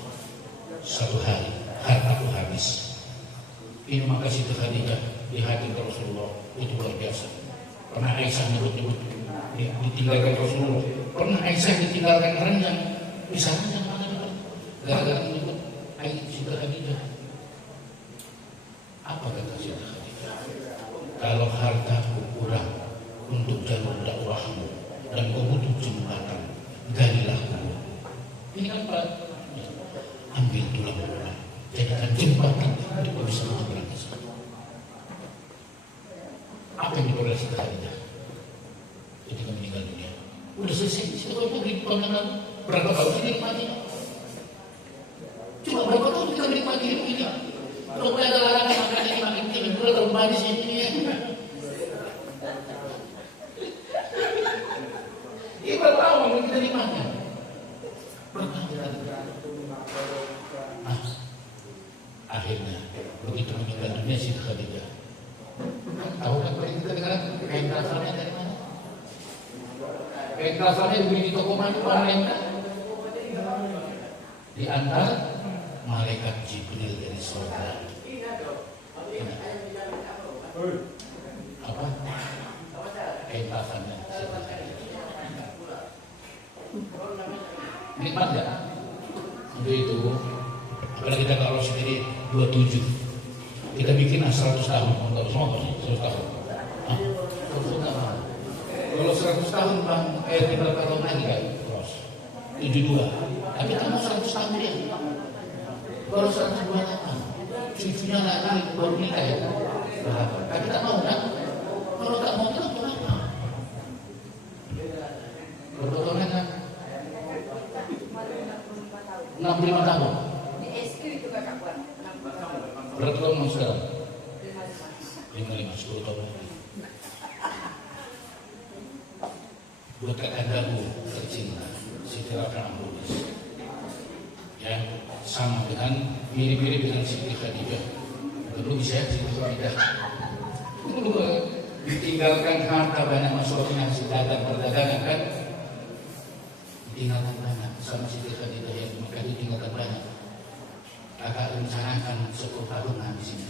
Satu hari hartaku habis. Ini maka Siti Khadijah di hati Rasulullah itu luar biasa. Pernah Aisyah nyebut-nyebut ditinggalkan Rasulullah. Pernah Aisyah ditinggalkan ranjang. Bisa ranjang mana dapat? Gara-gara menyebut Siti Khadijah. Apa kata Siti Khadijah? Kalau hartaku kurang untuk jalur dakwahmu dan kau butuh jembatan, galilah kubur. Ini kan Pak, ambil tulang belulang, jadikan jembatan untuk kau bisa menyeberang ke sana. Apa yang diperoleh Siti Khadijah ketika meninggal dunia? Udah selesai. Siti Khadijah kehidupan yang lalu berapa tahun sih dinikmati? Cuma berapa tahun kita menikmati hidup ini? Kalau mulai ada larangan makan ini, makin tinggi, gula terlalu manis ini ya. Ini berapa tahun yang kita nikmati? Berapa tahun? Akhirnya begitu meninggal dunia Siti Khadijah. Tahu kan kita dengar Kayak kelasannya begini toko mana mereka di antara malaikat Jibril dari surga. Apa? Kayak kelasannya. Nikmat ya? Untuk itu, apalagi kita kalau sendiri 27, kita bikin 100 tahun, enggak semua 100 tahun. Hah? Kalau 100 tahun bang, kita tahun lagi kan, terus 72. Tapi kita mau 100 tahun dia. Kalau 102 tahun, cucunya lagi baru nikah ya. Tapi tak mau kan? Kalau tak mau kan kenapa? Berpotongan kan? 65 tahun. Di SQ itu kakak buat. Berapa tahun mau sekarang? 55, 10 tahun lagi. Buat kakakku tercinta, Siti Ratna Lubis. Ya, sama dengan mirip-mirip dengan Siti Khadijah. Dulu bisa Siti Khadijah. Dulu ditinggalkan harta banyak masuknya si dagang perdagangan kan? Ditinggalkan banyak sama Siti Khadijah yang Mekah ditinggalkan banyak. Kakak rencanakan 10 tahun di sini.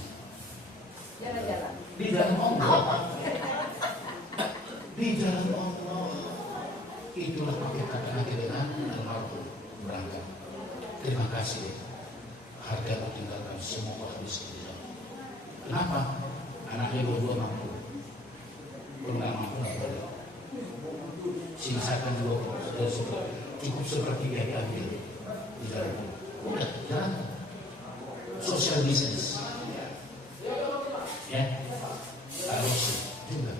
Jalan-jalan. Di dalam Allah. Di dalam Allah. Itulah paket kata dengan almarhum berangkat. Terima kasih. Harga tinggalkan semua habis di dalam. Kenapa? Anaknya dua-dua mampu. Kalau nggak mampu nggak boleh. Sisakan dua saudara-saudara. Cukup sepertiga diambil di dalam. Udah jalan. Social business. Ya, harus juga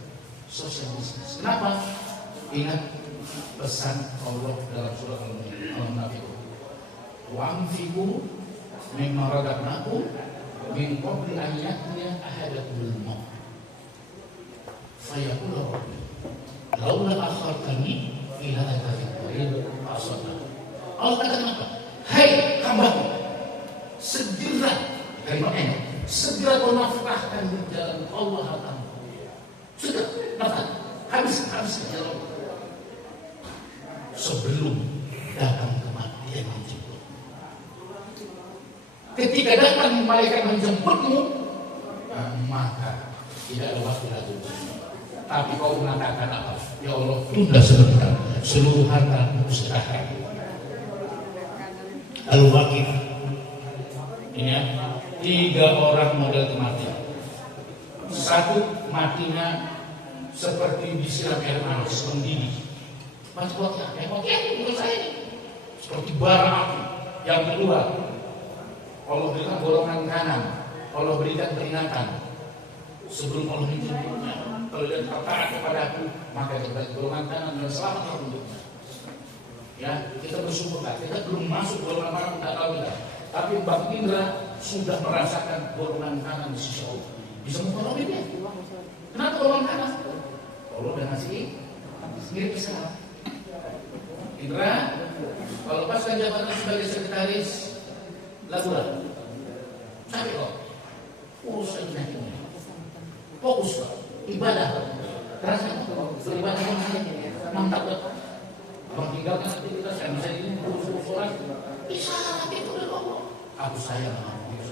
social business. Kenapa? Ingat pesan Allah dalam surah Al-Munafiqun. Wa'anfiqu mimma razaqnakum min qabli an ya'tiya ahadakumul maut. Fayaqulu rabbi laula akhartani ila ajalin qarib fa asaddaq. Allah katakan apa? Hai hambaku, segera kalimatnya segera kau nafkahkan di jalan Allah hartamu. Sudah nafkah habis di jalan Allah. Sebelum datang kematian menjemput. Ketika datang malaikat menjemputmu, maka tidak ada waktu lagi. Tapi kau mengatakan apa? Ya Allah, tunda sebentar. Seluruh harta sedekahkan. Al-Waqif. Ini ya, 3 orang model kematian. Satu matinya seperti disiram air panas, mendidih. Mas buatnya, bukan saya ini. Seperti bara api. Yang kedua, Allah berikan golongan kanan. Allah berikan peringatan. Sebelum Allah menjemputnya, kalau dia taat kepada aku, maka kita golongan kanan dan selamat untuknya. Ya, kita bersyukurlah. Kita belum masuk golongan mana tidak tahu kita. Tapi Bang Indra sudah merasakan golongan kanan di sisi Allah. Bisa memperoleh dia. Kenapa golongan kanan? Allah udah ngasih mirip Islam. Indra, kalau paskan jabatan sebagai sekretaris Laguna, capek kok. Urus aja ini. Fokus kok. Ibadah. Terasa beribadah mantap kok. Abang tinggalkan aktivitas yang saya ini urus sholat. Bisa itu dari Allah. Aku sayang sama Allah.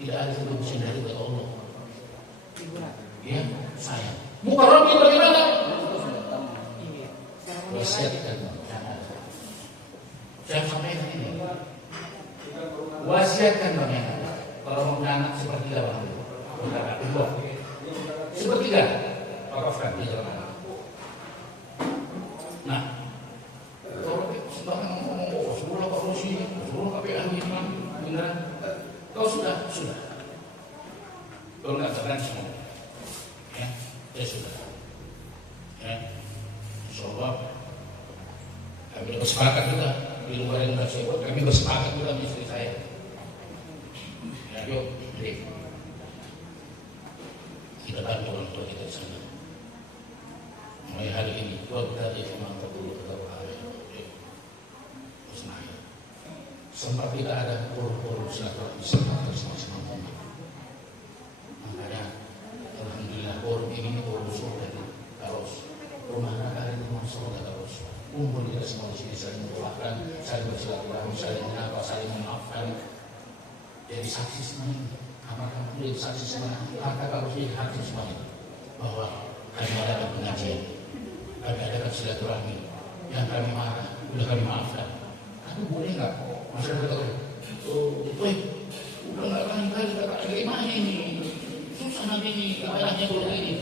Tidak ada yang bisa dari Allah. Ya, sayang. Muka Robi bagaimana? Wasiatkan. Saya sampaikan ini. Wasiatkan bagaimana? Kalau mau anak sepertiga bang. Sepertiga. Wakafkan di jalan. Nah, kalau sebagian ngomong, suruh Pak Rosi, suruh KPA Imam, beneran. Kau sudah. Kalau nggak tekan semua, ya sudah. Ya, insyaallah kami bersepakat juga di luar yang tersebut. Kami bersepakat juga dengan istri saya. Ya, yuk, jadi kita bantu orang tua kita di sana. Mulai hari ini, buat dari mantap dulu kita berharap. Senang. Sempat tidak ada forum silaturahmi bersama-sama. Makanya, alhamdulillah forum ini forum surga terus. Rumah kakak ini rumah surga terus. bersilaturahmi, saling mengenal, saling memaafkan, jadi saksi semuanya. Apakah menjadi saksi semuanya? Apakah harus jadi hakim semuanya? Bahwa kami adakan pengajian, kami adakan silaturahmi, yang kami marah, sudah kami maafkan. Tapi boleh nggak masyarakat kata, udah nggak kali kita tak ada imah ini, susah nanti ini, kepalanya boleh ini,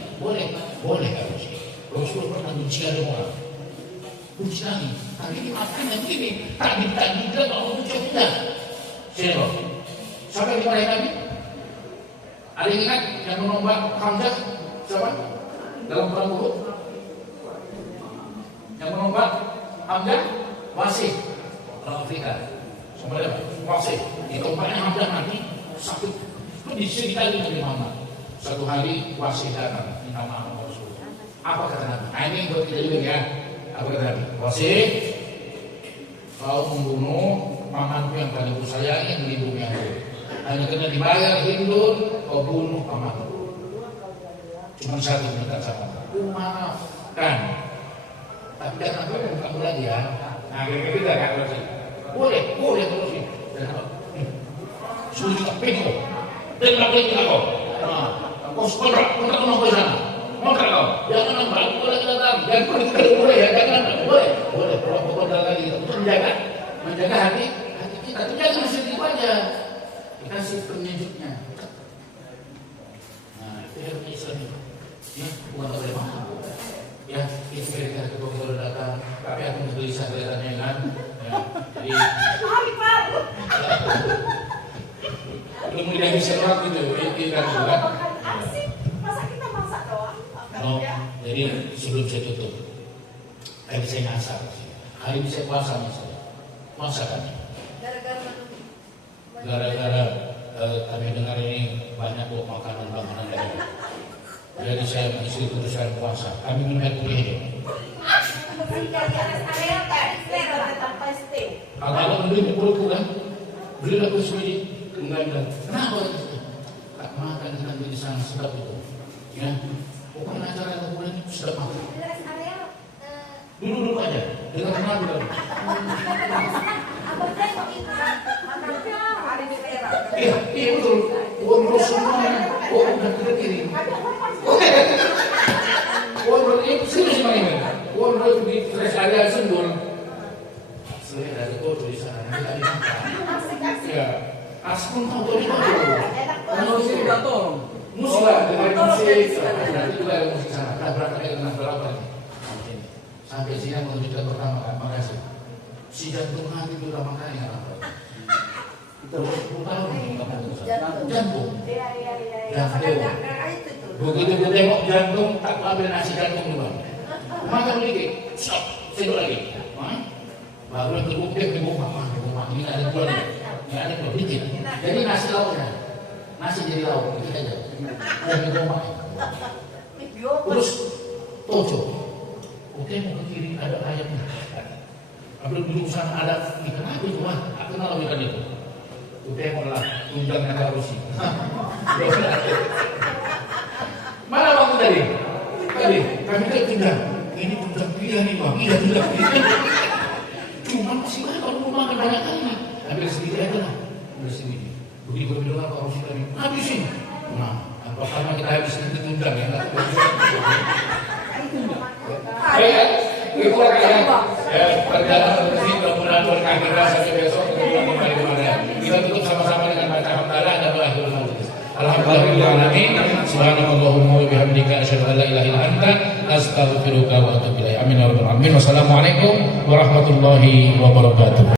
boleh harus. Rasul pernah benci ada orang, benci lagi, tapi dimaafkan yang begini, tak kita mau mencoba. Siapa? Siapa yang dimarahi kami? Ada yang ingat yang menombak Hamzah? Siapa? Dalam perang Uhud? Yang menombak Hamzah? Wasih. Orang Afrika. Sebenarnya Wasih. Ditombaknya Hamzah mati. Sakit. Itu diceritakan oleh Muhammad. Satu hari Wasih datang minta maaf kepada Rasul. Apa kata Nabi? Nah, ini buat kita juga ya. Apa kata Nabi? Wasih, kau membunuh pamanku yang paling ku sayangi, melindungi aku. Hanya kena dibayar hindun, kau bunuh pamanku. Cuma satu minta sama. Maafkan. Tapi jangan bunuh kamu lagi ya. Nah, kira-kira kita kan boleh terus sih. Suruh juga peko. Dan tak boleh kita kau. Kau kontrak kau sana. Kontrak kau. Jangan nambah. Boleh kita datang. Jangan boleh ya. Jangan boleh. Kalau kontrak lagi untuk menjaga hati kita. Tapi jangan sedih aja. Dikasih penyejuknya. Nah, itu yang Islam itu. Ya, bukan tak boleh mahal. Ya, itu kira-kira ketua datang. Tapi aku gelisah kelihatannya kan. Ya, jadi belum tidak bisa orang itu kan juga. Masa kita masak doang? No, jadi sebelum saya tutup, tadi saya ngasar. Hari ini saya puasa misalnya. Puasa kan? Gara-gara kami dengar ini banyak makanan daerah. Jadi saya istri terus saya puasa. Kami minum air putih aja. Kalau beli puluh kan, beli lagu sendiri. Enggak bilang, kenapa? Tak makan dengan di sana sedap itu. Ya, pokoknya acara yang bulan itu sedap makan. Dulu aja, dengan kenal dulu. Iya betul. Uang semua, uang udah kita kirim. Uang itu serius mana? Uang itu di rest area Sendul. Selain ada foto di sana, nanti ada makan. Ya. Aspun tahu dari mana? Musik datang. Musik lah, dengan musik. Nanti juga ada musik sana. Kita berangkat dengan berapa nih? Sampai sini yang menunjukkan pertama kan, makasih. Si jantung nanti itu udah makanya apa? Kita 10 tahun jantung. Begitu dia tengok jantung, tak ambil nasi jantung dulu. Makan lagi, stop, sedot lagi. Baru yang terbukti dibuka, ini ada dua nih. Ini ada dua dikit. Jadi nasi lauknya, nasi jadi lauk, dikit aja. Dan dibuka. Terus tojo. Oke, mau ke kiri ada ayamnya. Ambil duduk sana ada ikan apa itu mah? Aku kenal ikan itu. Oke, malah tunjangnya karusi. Mana waktu tadi? Tadi kami lihat tunjang. Ini tunjang pilihan nih bang. Iya tunjang pilihan. Cuma masih banyak kalau mau makan banyak kali. Ambil sedikit aja lah. Ambil sedikit. Begitu kami dengar Pak Rosi tadi habisin. Nah, pertama kita habisin itu tunjang ya. Perjalanan ke sini mudah-mudahan berkah kita sampai besok kita kembali kemana. Kita tutup sama-sama dengan baca hamdalah dan doa akhir majlis. Alhamdulillahirobbilalamin. Subhanakallahumma wa bihamdika asyhadu an la ilaha illa anta astaghfiruka wa atubu ilaik. Amin ya rabbal alamin. Wassalamualaikum warahmatullahi wabarakatuh.